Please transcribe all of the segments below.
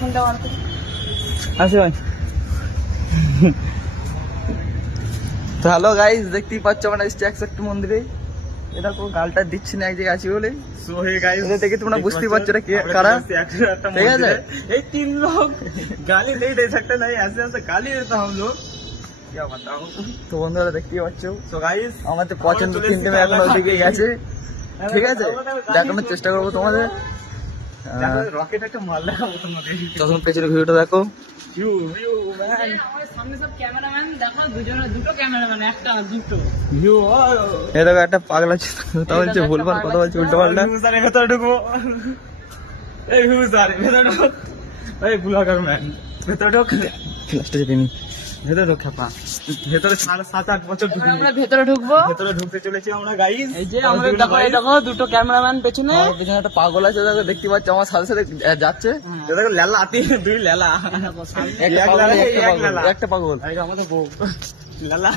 ফোনটা মারতে আসি ভাই। তো হ্যালো গাইস, দেখতেই পাচ্ছ আমরা এসছি একসাথে মন্দিরে। এটা কোনো গালটা দিচ্ছি না, এক জায়গায় আছি বলে। সো হে গাইস, এটা দেখে তোমরা বুঝতেই পারছো এটা কারা। ঠিক আছে, ये तीन लोग गाली नहीं दे सकते, नहीं ऐसे ऐसे गाली देता हम लोग, क्या बताऊं। তো বন্ধুরা দেখতেই পাচ্ছ सो गाइस আমাদের পছন্দ তিনটে মেয়ে এখন ওইদিকে গেছে। ঠিক আছে, দেখানোর চেষ্টা করবো তোমাদের। রকেট একটা মাল দেখাবো তোমাদের। তখন পেছনে ভিডিওটা দেখো। ভিউ ভিউ ম্যান, আমাদের সামনে সব ক্যামেরাম্যান দেখো, দুটো ক্যামেরাম্যান, একটা দুটো ভিউ। এই দেখো একটা পাগলা কথা বলছে, ভুলভাল কথা বলছে, উল্টো পাল্টা। ভিউ সারে ভেতরে ঢুকবো, এই ভিউ সারে ভেতরে ঢুক, এই ব্লগার ম্যান ভেতরে ঢুক, ক্লাসটা যেতে নি ভেতরে ঢুক খাপা, ভেতরে 7-8 বছর ঢুকিনি। আমরা ভেতরে ঢুকবো। ভেতরে ঢুকতে চলেছি আমরা গাইস। এই যে আমাদের দেখো, এই দেখো দুটো ক্যামেরাম্যান পেছনে। আমার পিছনে একটা পাগল আছে, দেখো দেখতে পাচ্ছ আমার সাথে সাথে যাচ্ছে। দেখো লেলা আতি, দুই লেলা, একটা এক পাগল, লেলা, একটা এক পাগল, লেলা। একটা পাগল। এই আমাদের বউ লেলা,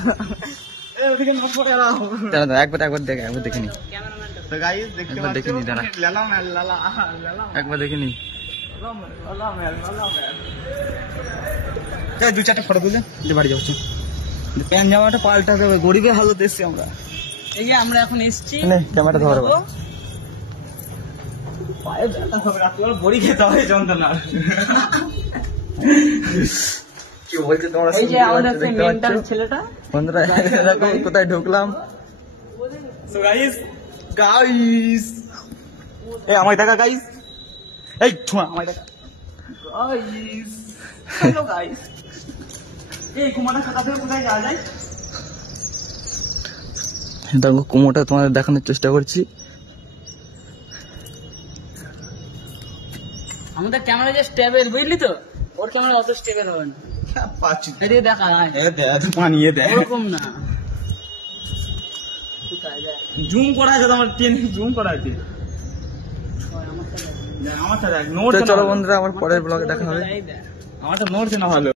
এই ওদিকে নক করে দাও। দাঁড়া দাঁড়া, একবার দেখে নি। তো গাইস দেখতে একবার দেখে নি, দাঁড়া। লেলা ম্যান, লেলা লেলা একবার দেখে নি। লেলা ম্যান, লেলা ম্যান। এই দু চারটা ফটো তুলে যে বাড়ি যাচ্ছি। প্যান জামাটা পাল্টাতে হবে, গরিবের হালত এসছি আমরা। এই যে আমরা এখন এসছি। নে ক্যামেরাটা ধরো। পায়ে ব্যথা হবে, রাত্রিবেলা বড়ি খেতে হয় যন্ত্রণার। কি বলছে তোমরা? এই যে আমাদের সেই মেন্টাল ছেলেটা। বন্ধুরা দেখো কোথায় ঢুকলাম। সো গাইস এই আমায় দেখা গাইস, এই ছোঁয়া আমায় দেখা গাইস। হ্যালো গাইস, এই কুমারটা খাতা থেকে কোথায় যাওয়া যায়? দেখো কুমোটা তোমাদের দেখানোর চেষ্টা করছি। আমাদের ক্যামেরা যে স্টেবল, বুঝলি তো? ওর ক্যামেরা অত স্টেবল হবে না। পাচ্ছি এদিকে দেখা হয় এ দে পানিয়ে দে, ওরকম না। কোথায় যায়? জুম করা আছে, আমার টেন জুম করা আছে। আমারটা দেখ, নোট তো চলো বন্ধুরা, আমার পরের ব্লগে দেখা হবে। এই দেখ। আমারটা নোট না ভালো।